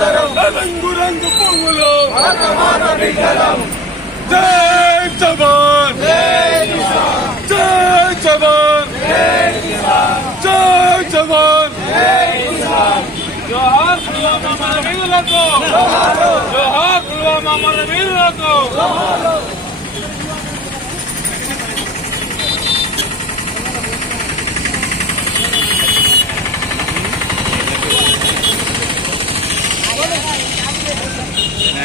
రంగు రంగు పువ్వులు. జై జవాన్. జై జవాన్. జై జవాన్. జోహార్ పుల్వామా మన వీరులకు. జోహార్. పుల్వామా మన వీరులకు.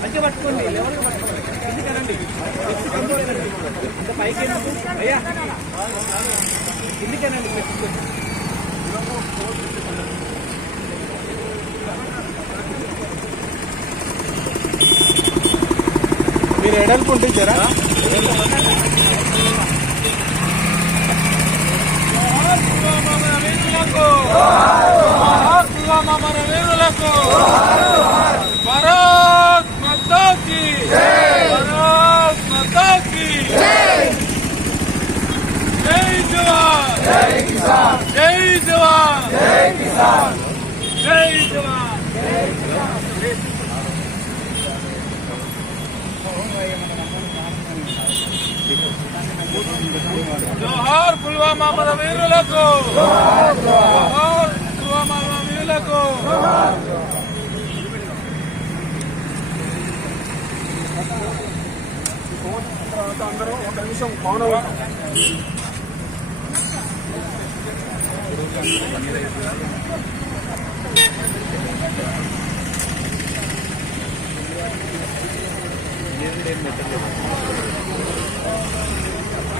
మంచిగా పట్టుకోండి ఎవరికి పట్టుకోండి ఎందుకనండి ఎత్తి కంపోలేదండి ఇంత పైకి అయ్యా ఎందుకనండి పెట్టుకోండి మీరు ఎడనుకుంటే జరా పుల్వామా మన వీరులకు జోహార్ పుల్వామా మన వీరులకు భారత్ మాతా భారత్ మాతా జై జవాన్ జై కిసాన్ జై జవాన్ జై కిసాన్ జై జవాన్ జోహార్ పుల్వామా మన వీరులకు. జోహార్ పుల్వామా మన వీరులకు. అందరూ ఒక నిమిషం మౌనం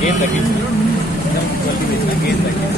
గేమ్ తగ్గించు. గేమ్ తగ్గించు.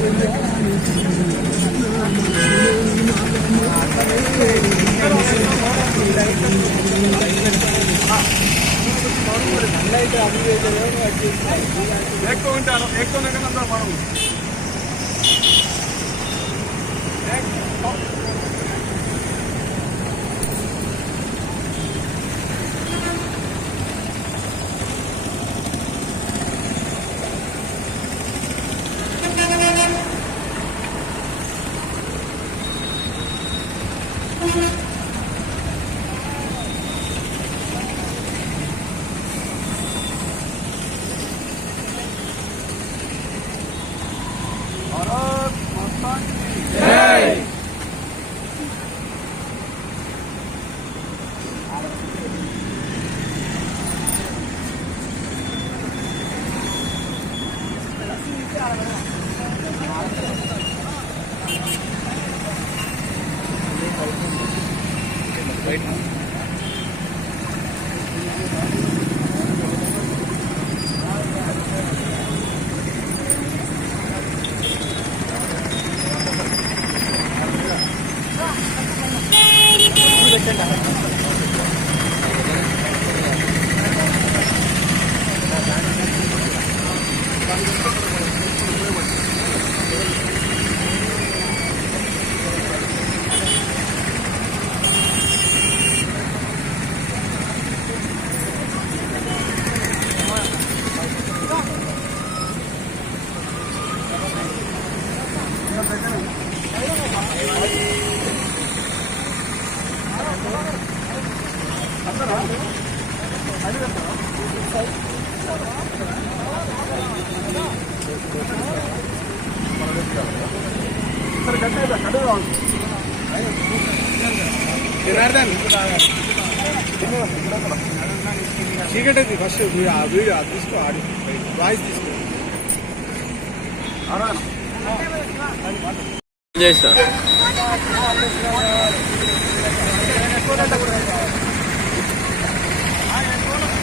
చీకటి అది ఫస్ట్ ఆ వీడియో అది తీసుకో ఆడి వాయిస్ తీసుకో చేస్తా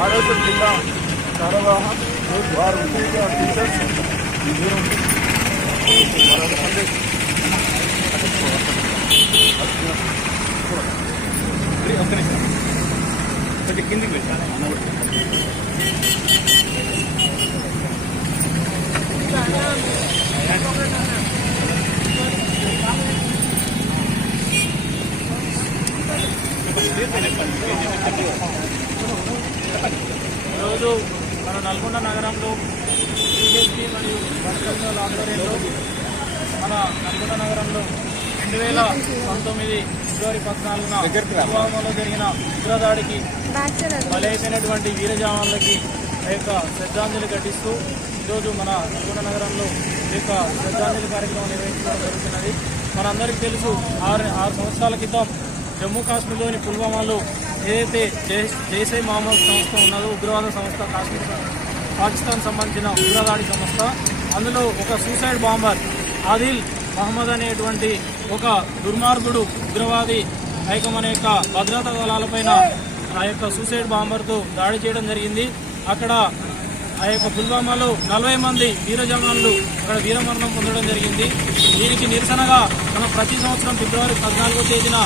ఆరోగ్య జిల్లా సరవాహ వారు టీచర్స్ కొంచెం కిందికి వెళ్ళి ఈరోజు మన నల్గొండ నగరంలో బీజేపీ మరియు భద్రతల ఆధ్వర్యంలో మన నల్గొండ నగరంలో రెండు వేల పంతొమ్మిది ఫిబ్రవరి పద్నాలుగున పుల్వామాలో జరిగిన ఉగ్రదాడికి బలైపోయినటువంటి వీర జవాన్లకి ఆ యొక్క శ్రద్ధాంజలి ఘటిస్తూ ఈరోజు మన నల్గొండ నగరంలో ఈ యొక్క శ్రద్ధాంజలి కార్యక్రమం నిర్వహించడం జరుగుతున్నది. మనందరికీ తెలుసు ఆరు ఆరు సంవత్సరాల క్రితం జమ్మూ కాశ్మీర్లోని పుల్వామాలో ఏదైతే జై- జైసే మహమ్మద్ సంస్థ ఉన్నదో ఉగ్రవాద సంస్థ కాశ్మీర్ పాకిస్తాన్ సంబంధించిన ఉగ్రదాడి సంస్థ అందులో ఒక సూసైడ్ బాంబర్ ఆదిల్ మహమ్మద్ అనేటువంటి ఒక దుర్మార్గుడు ఉగ్రవాది ఐకం అనే యొక్క భద్రతా దళాలపైన ఆ యొక్క సూసైడ్ బాంబర్తో దాడి చేయడం జరిగింది. అక్కడ ఆ యొక్క పుల్వామాలో నలభై మంది వీర జవాన్లు అక్కడ వీరమరణం పొందడం జరిగింది. దీనికి నిరసనగా మనం ప్రతి సంవత్సరం ఫిబ్రవరి పద్నాలుగో తేదీన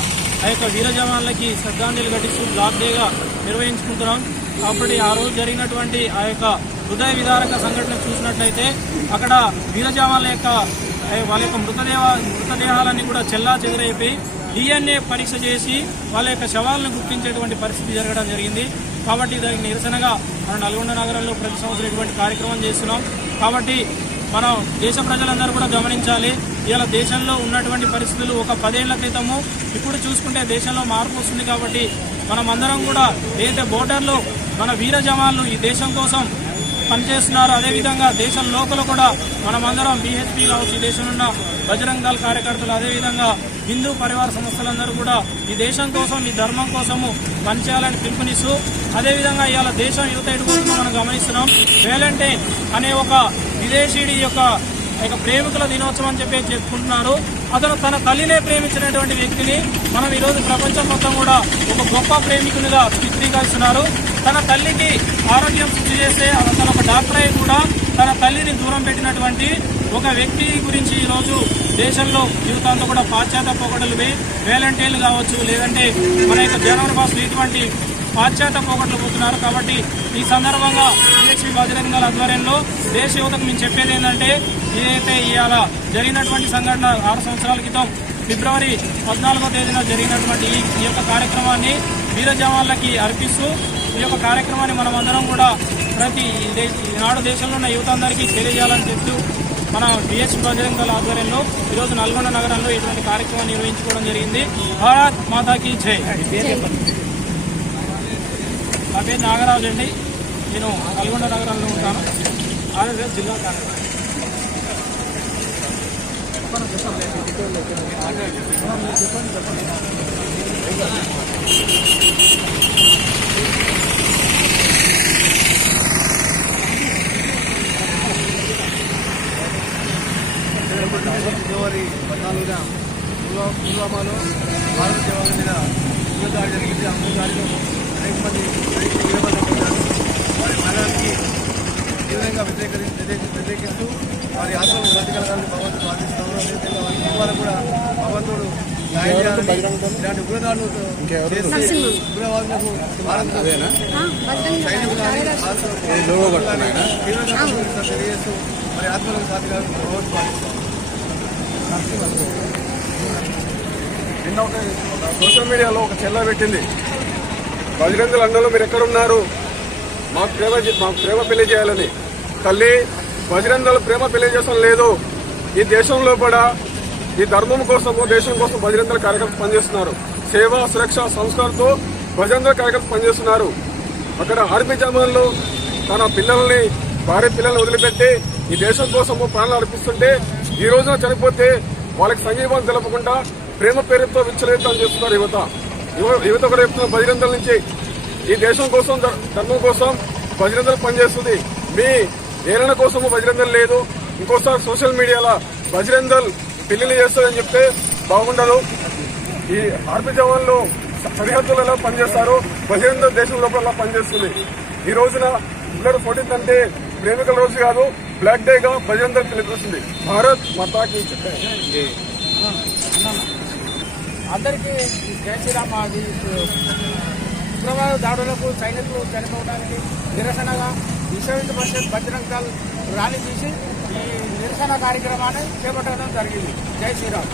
ఆ యొక్క వీర జవాన్లకి శ్రద్ధాంజలి ఘటిస్తూ బ్లాక్ డేగా నిర్వహించుకుంటున్నాం. కాబట్టి ఆ రోజు జరిగినటువంటి ఆ యొక్క హృదయ విదారక సంఘటన చూసినట్లయితే అక్కడ వీర జవాన్ల యొక్క వాళ్ళ యొక్క మృతదేహ మృతదేహాలన్నీ కూడా చెల్లా చెదరైపోయి డిఎన్ఏ పరీక్ష చేసి వాళ్ళ యొక్క శవాలను గుర్తించేటువంటి పరిస్థితి జరగడం జరిగింది. కాబట్టి దానికి నిరసనగా మనం నల్గొండ నగరంలో ప్రతి సంవత్సరం ఇటువంటి కార్యక్రమం చేస్తున్నాం. కాబట్టి మనం దేశ ప్రజలందరూ కూడా గమనించాలి. ఇలా దేశంలో ఉన్నటువంటి పరిస్థితులు ఒక పదేళ్ళ క్రితము ఇప్పుడు చూసుకుంటే దేశంలో మార్పు వస్తుంది కాబట్టి మనం అందరం కూడా ఏదైతే బోర్డర్లో మన వీర జవాన్లు ఈ దేశం కోసం పనిచేస్తున్నారు. అదేవిధంగా దేశం లోపల కూడా మనమందరం బీహెచ్పీ కావచ్చు ఈ దేశంలో ఉన్న బజరంగ్ కార్యకర్తలు అదేవిధంగా హిందూ పరివార సంస్థలందరూ కూడా ఈ దేశం కోసం ఈ ధర్మం కోసము పనిచేయాలని పిలుపునిస్తూ అదేవిధంగా ఇవాళ దేశం యువత ఎదుగుతుందో మనం గమనిస్తున్నాం. వేలంటే అనే ఒక విదేశీయుడి యొక్క ఇక ప్రేమికుల దినోత్సవం అని చెప్పి చెప్పుకుంటున్నారు. అతను తన తల్లినే ప్రేమించినటువంటి వ్యక్తిని మనం ఈరోజు ప్రపంచం మొత్తం కూడా ఒక గొప్ప ప్రేమికునిగా చిత్రీకరిస్తున్నారు. తన తల్లికి ఆరోగ్యం శుద్ధి చేస్తే తన ఒక డాక్టర్ అయి కూడా తన తల్లిని దూరం పెట్టినటువంటి ఒక వ్యక్తి గురించి ఈరోజు దేశంలో జీవితాంతా కూడా పాశ్చాత్య పొగడలు వేలంటేలు కావచ్చు లేదంటే మన యొక్క జనవరి బాసులు ఇటువంటి పాశ్చాత్య పోగొట్లు పోతున్నారు. కాబట్టి ఈ సందర్భంగా బిహెచ్పి బజరంగ ఆధ్వర్యంలో దేశ యువతకు మేము చెప్పేది ఏంటంటే ఏదైతే ఇవాళ జరిగినటువంటి సంఘటన ఆరు సంవత్సరాల క్రితం ఫిబ్రవరి పద్నాలుగో తేదీన జరిగినటువంటి ఈ యొక్క కార్యక్రమాన్ని వీర జవాన్లకి అర్పిస్తూ ఈ యొక్క కార్యక్రమాన్ని మనం అందరం కూడా ప్రతి దే- ఈనాడు దేశంలో ఉన్న యువత అందరికీ తెలియజేయాలని చెప్తూ మన బజరంగ దళ ఆధ్వర్యంలో ఈరోజు నల్గొండ నగరంలో ఇటువంటి కార్యక్రమం నిర్వహించుకోవడం జరిగింది. భారత్ మాతాకి జై. నా పేరు నాగరాజు అండి. నేను నల్గొండ నగరంలో ఉంటాను. ఆంధ్రప్రదేశ్ జిల్లా కార్యక్రమం. ఫిబ్రవరి పద్నాలుగున పుల్వామాలో భారత జవాన్ల మీద ఉగ్రదాడి జరిగింది ఆ ఉగ్రదాడిలో అనేక మంది సైనికులు వారి మరణానికి తీవ్రంగా వ్యతిరేకరించి వ్యతిరేకి- వ్యతిరేకిస్తూ వారి ఆత్మలు శాంతి కలగాలని భగవంతుడు ప్రార్థిస్తాము అదేవిధంగా వారి కుటుంబాలకు కూడా భగవంతుడు ఇలాంటి ఉగ్రదాడులు తెలియజేస్తూ మరి ఆత్మలకు నిన్న ఒక సోషల్ మీడియాలో ఒక చెల్ల పెట్టింది. బజరంగుల అన్నలో మీరు ఎక్కడున్నారు? మాకు ప్రేమ మాకు ప్రేమ పెళ్ళి చేయాలని. తల్లి బజరంగులు ప్రేమ పెళ్ళి చేసడం లేదు. ఈ దేశంలో కూడా ఈ ధర్మం కోసము దేశం కోసం బజరంగుల కార్యకర్తలు పనిచేస్తున్నారు. సేవా సురక్ష సంస్కారంతో బజరంగుల కార్యకర్తలు పనిచేస్తున్నారు. అక్కడ ఆర్మీ జవాన్లు తన పిల్లల్ని భార్య పిల్లల్ని వదిలిపెట్టి ఈ దేశం కోసము ప్రాణాలు అర్పిస్తుంటే ఈ రోజున చనిపోతే వాళ్ళకి సంఘీభావం తెలపకుండా ప్రేమ పేరుతో విచ్చలేతం చేస్తున్నారు యువత. యువ- యువత కూడా చెప్తున్న బజరంగల నుంచి ఈ దేశం కోసం ధర్మం కోసం బజరంగలు పనిచేస్తుంది. మీ ఏలన కోసము బజరంగల్ లేదు. ఇంకోసారి సోషల్ మీడియాలో బజరంగల్ పెళ్ళిళ్ళు చేస్తారని చెప్తే బాగుండదు. ఈ ఆర్మీ జవాన్లు సరిహద్దులలో పనిచేస్తారు. బహిరంగ దేశం లోపల పనిచేస్తుంది. ఈ రోజున ఫిబ్రవరి ఫోర్టీన్త్ అంటే ప్రేమికుల రోజు కాదు బ్లాక్ డే గా బహిరంగ తెలిపిస్తుంది భారత్ మతాకి జై. అందరికీ జై శ్రీరామ్ అది ఉగ్రవాద దాడులకు సైనికులు చనిపోవడానికి నిరసనగా విశ్వ హిందూ పరిషత్ ర్యాలీ తీసి నిరసన కార్యక్రమాన్ని చేపట్టడం జరిగింది. జై శ్రీరామ్.